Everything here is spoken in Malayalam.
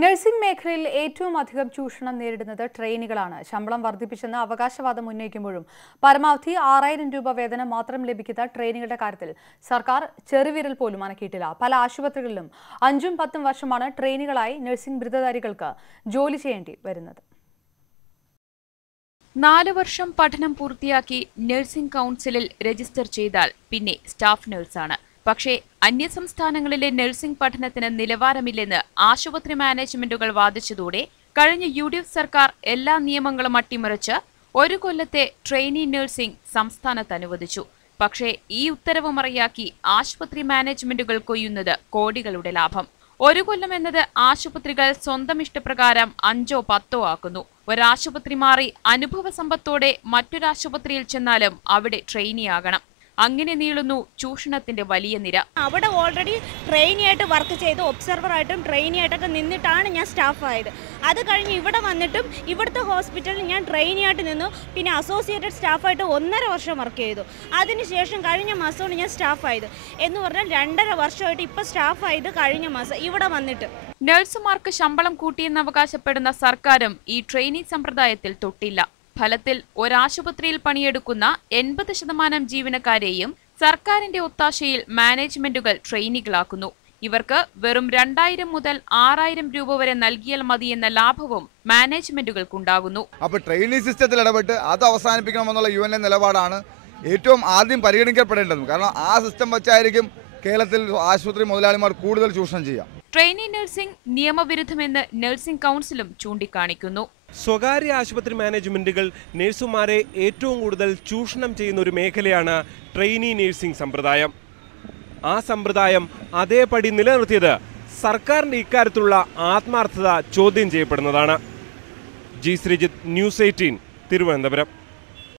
നഴ്സിംഗ് മേഖലയിൽ ഏറ്റവും അധികം ചൂഷണം നേരിടുന്നത് ട്രെയിനികളാണ്. ശമ്പളം വർദ്ധിപ്പിച്ചെന്ന് അവകാശവാദം ഉന്നയിക്കുമ്പോഴും പരമാവധി 6000 രൂപ വേതനം മാത്രം ലഭിക്കുന്ന ട്രെയിനികളുടെ കാര്യത്തിൽ സർക്കാർ ചെറുവിരൽ പോലും അനക്കിയിട്ടില്ല. പല ആശുപത്രികളിലും 5-10 വർഷമാണ് ട്രെയിനികളായി നഴ്സിംഗ് ബിരുദധാരികൾക്ക് ജോലി ചെയ്യേണ്ടി വരുന്നത്. 4 വർഷം പഠനം പൂർത്തിയാക്കി നഴ്സിംഗ് കൗൺസിലിൽ രജിസ്റ്റർ ചെയ്താൽ പിന്നെ സ്റ്റാഫ് നഴ്സാണ്. പക്ഷേ അന്യസംസ്ഥാനങ്ങളിലെ നഴ്സിംഗ് പഠനത്തിന് നിലവാരമില്ലെന്ന് ആശുപത്രി മാനേജ്മെന്റുകൾ വാദിച്ചതോടെ കഴിഞ്ഞ UDF സർക്കാർ എല്ലാ നിയമങ്ങളും അട്ടിമറിച്ച് 1 കൊല്ലത്തെ ട്രെയിനി നഴ്സിംഗ് സംസ്ഥാനത്ത് അനുവദിച്ചു. പക്ഷേ ഈ ഉത്തരവ് മറിയാക്കി ആശുപത്രി മാനേജ്മെന്റുകൾ കൊയ്യുന്നത് കോടികളുടെ ലാഭം. 1 കൊല്ലം എന്നത് ആശുപത്രികൾ സ്വന്തം ഇഷ്ടപ്രകാരം 5-10 ആക്കുന്നു. ഒരാശുപത്രി മാറി അനുഭവ സമ്പത്തോടെ മറ്റൊരാശുപത്രിയിൽ ചെന്നാലും അവിടെ ട്രെയിനിയാകണം. അങ്ങനെ നീളുന്നു ചൂഷണത്തിന്റെ വലിയ നിര. അവിടെ ഓൾറെഡി ട്രെയിനിയായിട്ട് വർക്ക് ചെയ്ത് ഒബ്സർവറായിട്ടും ട്രെയിനിയായിട്ടൊക്കെ നിന്നിട്ടാണ് ഞാൻ സ്റ്റാഫായത്. അത് കഴിഞ്ഞ് ഇവിടെ വന്നിട്ടും ഇവിടുത്തെ ഹോസ്പിറ്റലിൽ ഞാൻ ട്രെയിനിയായിട്ട് നിന്നു. പിന്നെ അസോസിയേറ്റഡ് സ്റ്റാഫായിട്ട് 1.5 വർഷം വർക്ക് ചെയ്തു. അതിനുശേഷം കഴിഞ്ഞ മാസമാണ് ഞാൻ സ്റ്റാഫായത്. എന്ന് പറഞ്ഞാൽ 2.5 വർഷമായിട്ട് ഇപ്പോൾ സ്റ്റാഫായത് കഴിഞ്ഞ മാസം ഇവിടെ വന്നിട്ട്. നഴ്സുമാർക്ക് ശമ്പളം കൂട്ടിയെന്ന് അവകാശപ്പെടുന്ന സർക്കാരും ഈ ട്രെയിനി സമ്പ്രദായത്തിൽ തൊട്ടില്ല. ഫലത്തിൽ ഒരാശുപത്രിയിൽ പണിയെടുക്കുന്ന 80% ജീവനക്കാരെയും സർക്കാരിന്റെ ഒത്താശയിൽ മാനേജ്മെന്റുകൾ ട്രെയിനികളാക്കുന്നു. ഇവർക്ക് വെറും 2000 മുതൽ 6000 രൂപ വരെ നൽകിയാൽ മതിയെന്ന ലാഭവും മാനേജ്മെന്റുകൾക്കുണ്ടാകുന്നു. അപ്പോൾ ട്രെയിനി സിസ്റ്റത്തിൽ ഇടപെട്ട് അത് അവസാനിപ്പിക്കണമെന്നുള്ള UN നിലപാടാണ് ഏറ്റവും ആദ്യം പരിഗണിക്കപ്പെടേണ്ടത്. കാരണം ആ സിസ്റ്റം വെച്ചായിരിക്കും കേരളത്തിൽ ആശുപത്രി മുതലാളിമാർ കൂടുതൽ ചൂഷണം ചെയ്യുക. ട്രെയിനി നഴ്സിംഗ് നിയമവിരുദ്ധമെന്ന് നഴ്സിംഗ് കൗൺസിലും ചൂണ്ടിക്കാണിക്കുന്നു. സ്വകാര്യ ആശുപത്രി മാനേജ്മെന്റുകൾ നഴ്സുമാരെ ഏറ്റവും കൂടുതൽ ചൂഷണം ചെയ്യുന്ന ഒരു മേഖലയാണ് ട്രെയിനി നഴ്സിംഗ് സമ്പ്രദായം. ആ സമ്പ്രദായം അതേപടി നിലനിർത്തിയത് സർക്കാരിന്റെ ഇക്കാര്യത്തിലുള്ള ആത്മാർത്ഥത ചോദ്യം ചെയ്യപ്പെടുന്നതാണ്. G Sreejith, News 18, Thiruvananthapuram.